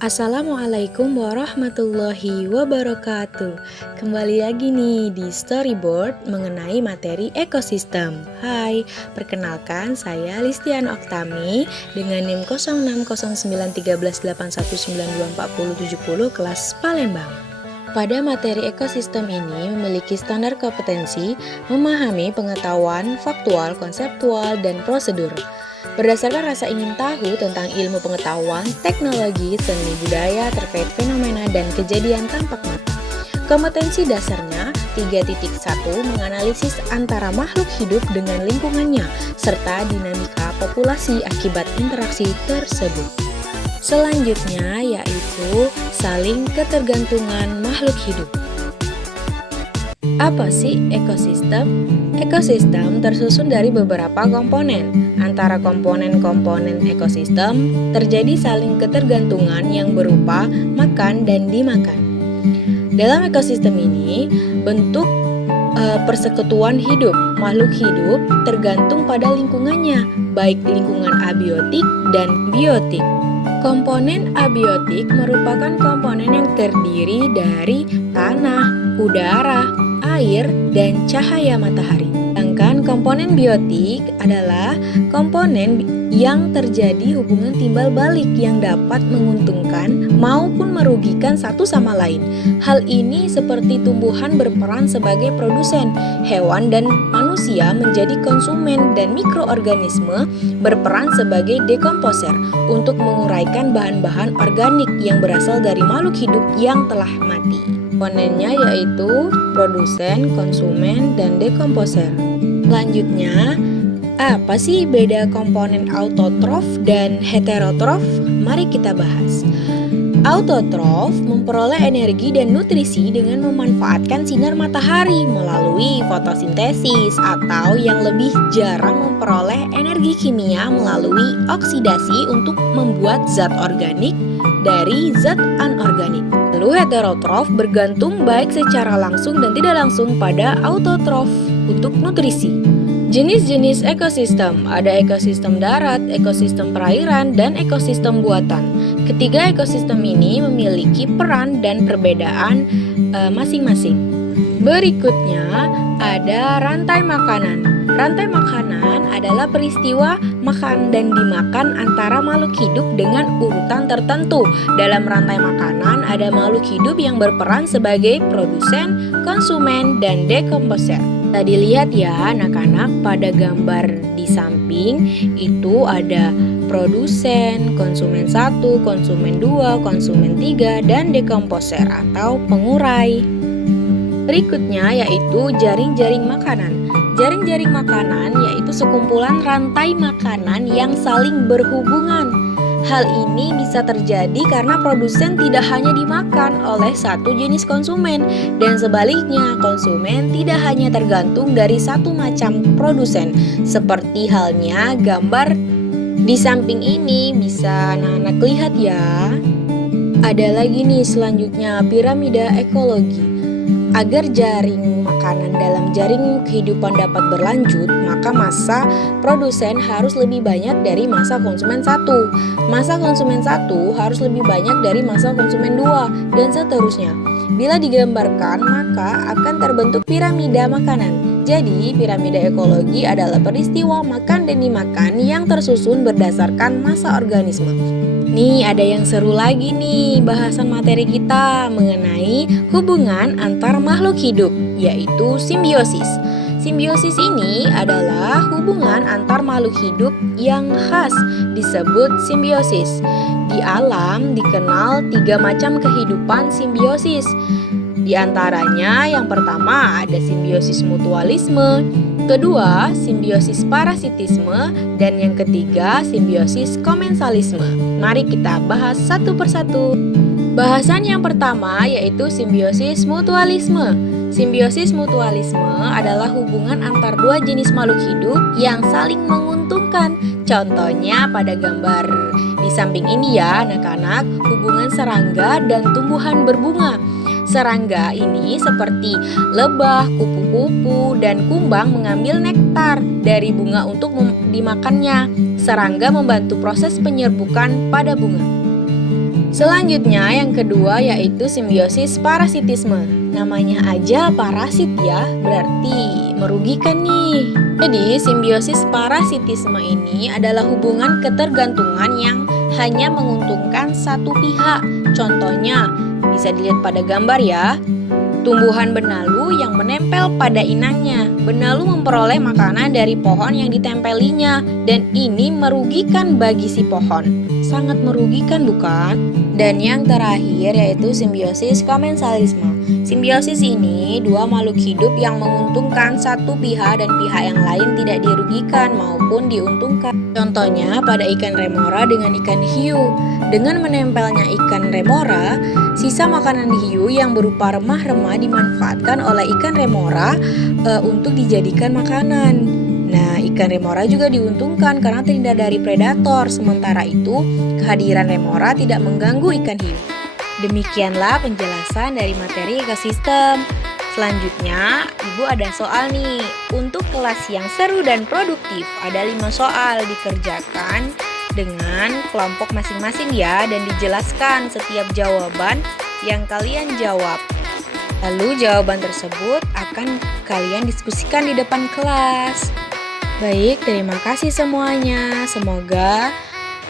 Assalamualaikum warahmatullahi wabarakatuh. Kembali lagi nih di Storyboard mengenai materi ekosistem. Hai, perkenalkan saya Listian Oktami dengan NIM 06091381924070 kelas Palembang. Pada materi ekosistem ini memiliki standar kompetensi, memahami pengetahuan faktual, konseptual, dan prosedur. Berdasarkan rasa ingin tahu tentang ilmu pengetahuan, teknologi, seni budaya terkait fenomena dan kejadian tampak mata. Kompetensi dasarnya 3.1 menganalisis antara makhluk hidup dengan lingkungannya, serta dinamika populasi akibat interaksi tersebut. Selanjutnya yaitu saling ketergantungan makhluk hidup. Apa sih ekosistem? Ekosistem tersusun dari beberapa komponen. Antara komponen-komponen ekosistem terjadi saling ketergantungan yang berupa makan dan dimakan. Dalam ekosistem ini, bentuk persekutuan hidup, makhluk hidup tergantung pada lingkungannya, baik lingkungan abiotik dan biotik. Komponen abiotik merupakan komponen yang terdiri dari tanah, udara, air, dan cahaya matahari. Sedangkan komponen biotik adalah komponen yang terjadi hubungan timbal balik yang dapat menguntungkan maupun merugikan satu sama lain. Hal ini seperti tumbuhan berperan sebagai produsen, hewan dan manusia menjadi konsumen, dan mikroorganisme berperan sebagai dekomposer untuk menguraikan bahan-bahan organik yang berasal dari makhluk hidup yang telah mati. Komponennya yaitu produsen, konsumen, dan dekomposer. Selanjutnya, apa sih beda komponen autotrof dan heterotrof? Mari kita bahas. Autotrof memperoleh energi dan nutrisi dengan memanfaatkan sinar matahari melalui fotosintesis, atau yang lebih jarang memperoleh energi kimia melalui oksidasi untuk membuat zat organik dari zat anorganik. Lalu heterotrof bergantung baik secara langsung dan tidak langsung pada autotrof untuk nutrisi. Jenis-jenis ekosistem, ada ekosistem darat, ekosistem perairan, dan ekosistem buatan. Ketiga ekosistem ini memiliki peran dan perbedaan masing-masing. Berikutnya ada rantai makanan. Rantai makanan adalah peristiwa makan dan dimakan antara makhluk hidup dengan urutan tertentu. Dalam rantai makanan ada makhluk hidup yang berperan sebagai produsen, konsumen, dan dekomposer. Tadi lihat ya anak-anak, pada gambar di samping itu ada produsen, konsumen 1, konsumen 2, konsumen 3, dan dekomposer atau pengurai. Berikutnya yaitu jaring-jaring makanan. Jaring-jaring makanan yaitu sekumpulan rantai makanan yang saling berhubungan. Hal ini bisa terjadi karena produsen tidak hanya dimakan oleh satu jenis konsumen, dan sebaliknya konsumen tidak hanya tergantung dari satu macam produsen. Seperti halnya gambar di samping ini, bisa anak-anak lihat ya. Ada lagi nih selanjutnya, piramida ekologi. Agar jaring makanan dalam jaring kehidupan dapat berlanjut, maka massa produsen harus lebih banyak dari massa konsumen 1. Massa konsumen 1 harus lebih banyak dari massa konsumen 2, dan seterusnya. Bila digambarkan, maka akan terbentuk piramida makanan. Jadi, piramida ekologi adalah peristiwa makan dan dimakan yang tersusun berdasarkan massa organisme. Nih, ada yang seru lagi nih bahasan materi kita mengenai hubungan antar makhluk hidup, yaitu simbiosis. Simbiosis ini adalah hubungan antar makhluk hidup yang khas, disebut simbiosis. Di alam dikenal 3 macam kehidupan simbiosis. Di antaranya yang pertama ada simbiosis mutualisme, kedua simbiosis parasitisme, dan yang ketiga simbiosis komensalisme. Mari kita bahas satu persatu. Bahasan yang pertama yaitu simbiosis mutualisme. Simbiosis mutualisme adalah hubungan antar dua jenis makhluk hidup yang saling menguntungkan. Contohnya pada gambar di samping ini ya anak-anak, hubungan serangga dan tumbuhan berbunga. Serangga ini seperti lebah, kupu-kupu, dan kumbang mengambil nektar dari bunga untuk dimakannya. Serangga membantu proses penyerbukan pada bunga. Selanjutnya yang kedua yaitu simbiosis parasitisme. Namanya aja parasit ya, berarti merugikan nih. Jadi simbiosis parasitisme ini adalah hubungan ketergantungan yang hanya menguntungkan satu pihak. Contohnya bisa dilihat pada gambar ya. Tumbuhan benalu yang menempel pada inangnya. Benalu memperoleh makanan dari pohon yang ditempelinya, dan ini merugikan bagi si pohon. Sangat merugikan bukan? Dan yang terakhir yaitu simbiosis komensalisme. Simbiosis ini dua makhluk hidup yang menguntungkan satu pihak dan pihak yang lain tidak dirugikan maupun diuntungkan. Contohnya pada ikan remora dengan ikan hiu. Dengan menempelnya ikan remora, sisa makanan hiu yang berupa remah-remah dimanfaatkan oleh ikan remora untuk dijadikan makanan. Nah, ikan remora juga diuntungkan karena terhindar dari predator. Sementara itu, kehadiran remora tidak mengganggu ikan hiu. Demikianlah penjelasan dari materi ekosistem. Selanjutnya, Ibu ada soal nih. Untuk kelas yang seru dan produktif, ada 5 soal dikerjakan dengan kelompok masing-masing ya, dan dijelaskan setiap jawaban yang kalian jawab. Lalu jawaban tersebut akan kalian diskusikan di depan kelas. Baik, terima kasih semuanya. Semoga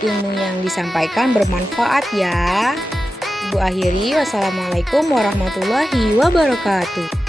ilmu yang disampaikan bermanfaat ya. Ibu akhiri, wassalamualaikum warahmatullahi wabarakatuh.